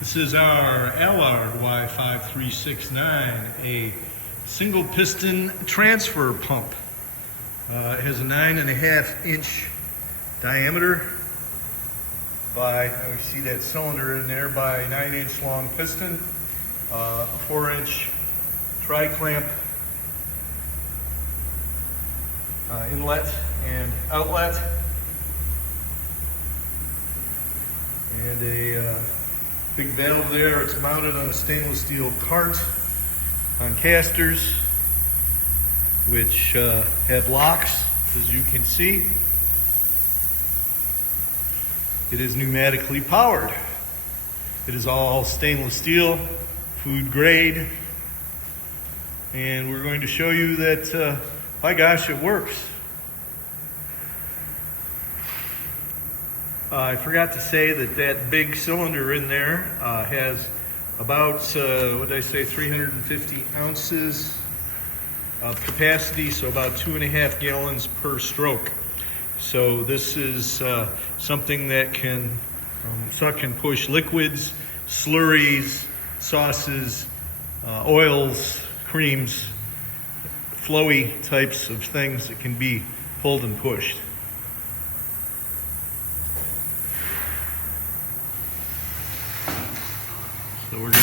This is our Alard Y5369, a single piston transfer pump. It has a 9.5-inch diameter by, we see that cylinder in there, by 9-inch long piston, a 4-inch tri-clamp inlet and outlet, and a big valve there. It's mounted on a stainless steel cart on casters, which have locks, as you can see. It is pneumatically powered. It is all stainless steel, food grade, and we're going to show you that, by gosh, it works. I forgot to say that big cylinder in there has about, what did I say, 350 ounces of capacity, so about 2.5 gallons per stroke. So this is something that can suck and push liquids, slurries, sauces, oils, creams, flowy types of things that can be pulled and pushed. So we're going to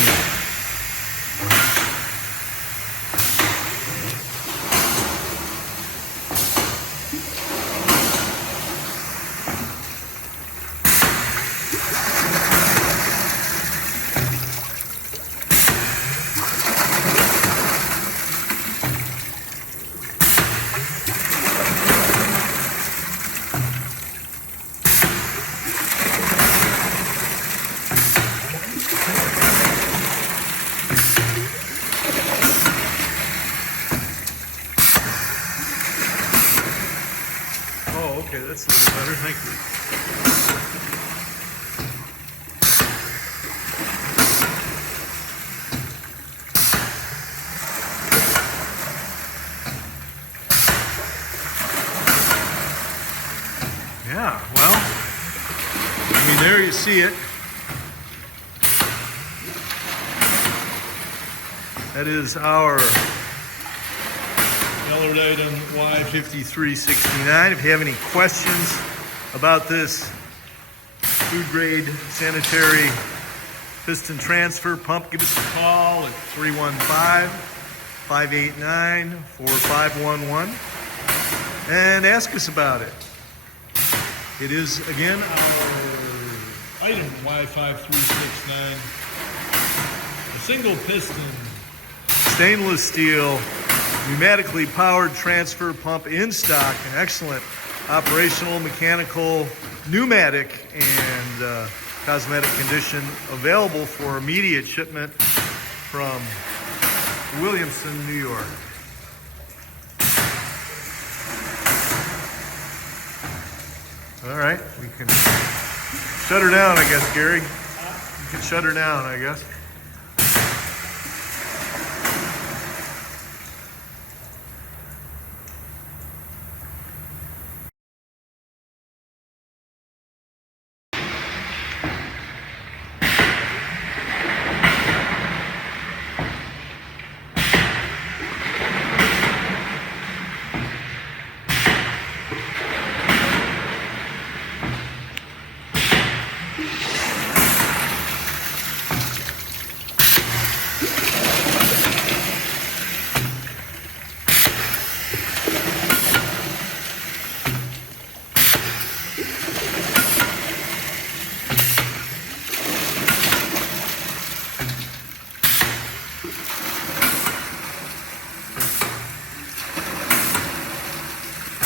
okay, that's a little better, thank you. Yeah, well, I mean, there you see it. That is our Alard item Y5369. If you have any questions about this food grade sanitary piston transfer pump, give us a call at 315-589-4511 and ask us about it. It is, again, our item Y5369, a single piston, stainless steel, pneumatically powered transfer pump in stock, an excellent operational, mechanical, pneumatic, and cosmetic condition, available for immediate shipment from Williamson, New York. All right, we can shut her down, I guess, Gary. You can shut her down, I guess.